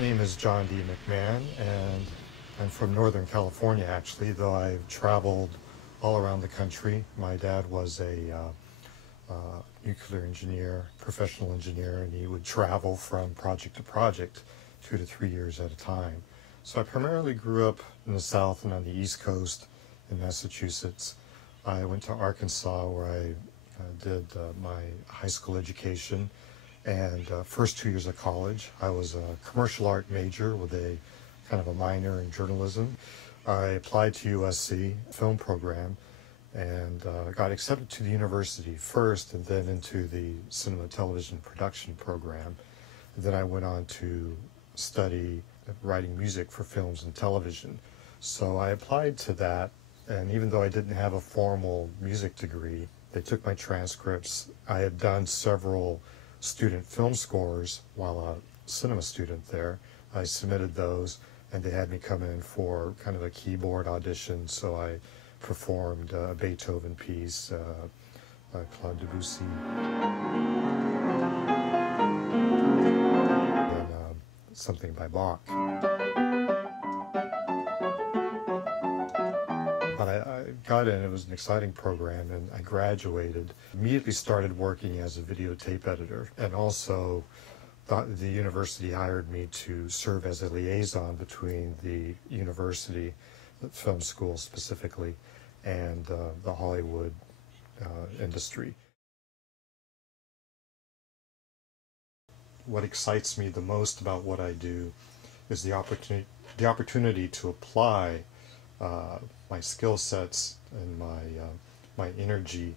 My name is John D. McMahon, and I'm from Northern California, actually, though I've traveled all around the country. My dad was a nuclear engineer, professional engineer, and he would travel from project to project 2 to 3 years at a time. So I primarily grew up in the South and on the East Coast in Massachusetts. I went to Arkansas where I did my high school education, and first 2 years of college I was a commercial art major with a kind of a minor in journalism. I applied to USC film program and got accepted to the university first and then into the cinema television production program. And then I went on to study writing music for films and television. So I applied to that, and even though I didn't have a formal music degree, they took my transcripts. I had done several student film scores while a cinema student there. I submitted those, and they had me come in for kind of a keyboard audition, so I performed a Beethoven piece, Claude Debussy, and something by Bach. But I got in, it was an exciting program, and I graduated. Immediately started working as a videotape editor, and also the university hired me to serve as a liaison between the university, the film school specifically, and the Hollywood industry. What excites me the most about what I do is the opportunity to apply my skill sets and my energy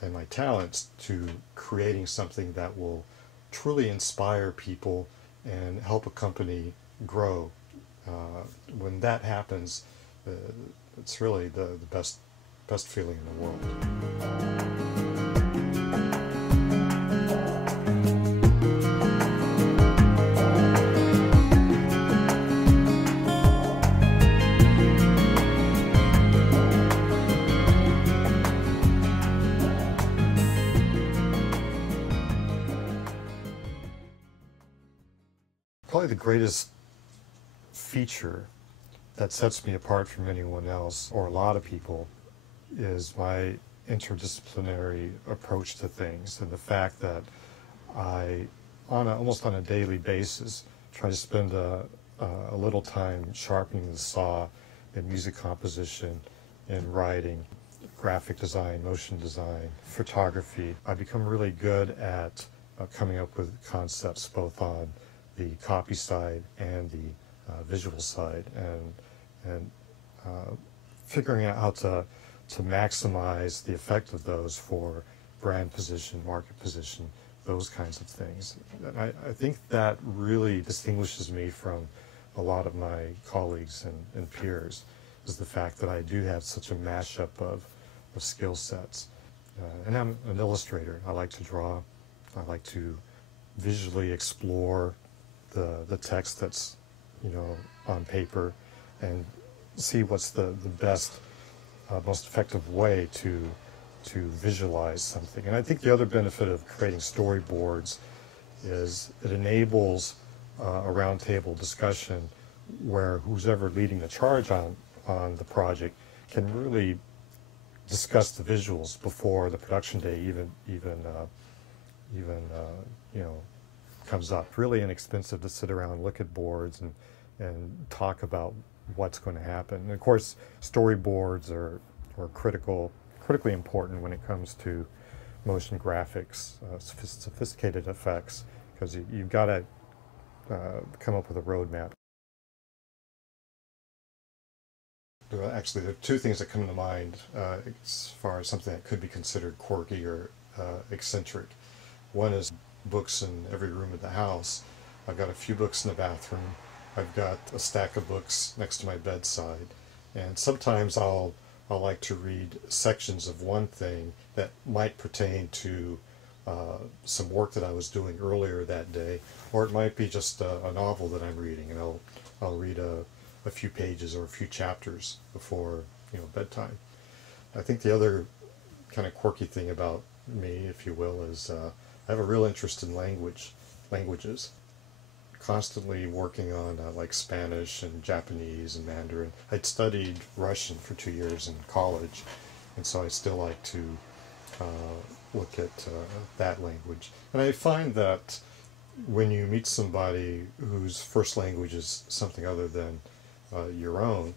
and my talents to creating something that will truly inspire people and help a company grow. When that happens, it's really the best feeling in the world. Probably the greatest feature that sets me apart from anyone else, or a lot of people, is my interdisciplinary approach to things, and the fact that I, almost on a daily basis, try to spend a little time sharpening the saw in music composition, in writing, graphic design, motion design, photography. I become really good at coming up with concepts both on the copy side and the visual side, and figuring out how to maximize the effect of those for brand position, market position, those kinds of things. And I think that really distinguishes me from a lot of my colleagues and peers, is the fact that I do have such a mashup of skill sets. And I'm an illustrator. I like to draw. I like to visually explore the text that's, on paper, and see what's the best, most effective way to visualize something. And I think the other benefit of creating storyboards is it enables a roundtable discussion where who's ever leading the charge on the project can really discuss the visuals before the production day even comes up. Really inexpensive to sit around and look at boards and talk about what's going to happen. And of course, storyboards are critically important when it comes to motion graphics, sophisticated effects, because you've got to come up with a roadmap. Actually, there are two things that come to mind as far as something that could be considered quirky or eccentric. One is books in every room of the house. I've got a few books in the bathroom. I've got a stack of books next to my bedside, and sometimes I'll like to read sections of one thing that might pertain to some work that I was doing earlier that day, or it might be just a novel that I'm reading, and I'll read a few pages or a few chapters before bedtime. I think the other kind of quirky thing about me, if you will, is I have a real interest in languages. constantly working on like Spanish and Japanese and Mandarin. I'd studied Russian for 2 years in college, and so I still like to look at that language. And I find that when you meet somebody whose first language is something other than your own,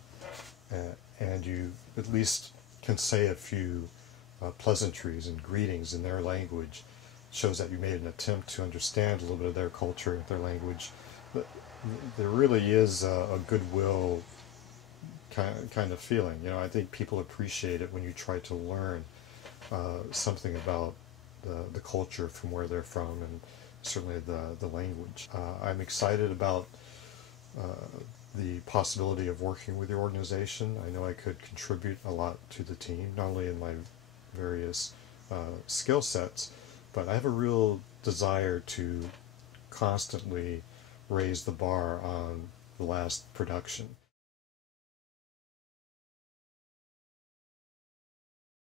and you at least can say a few pleasantries and greetings in their language, shows that you made an attempt to understand a little bit of their culture, their language. But there really is a goodwill kind of feeling. You know, I think people appreciate it when you try to learn something about the culture from where they're from, and certainly the language. I'm excited about the possibility of working with your organization. I know I could contribute a lot to the team, not only in my various skill sets, but I have a real desire to constantly raise the bar on the last production.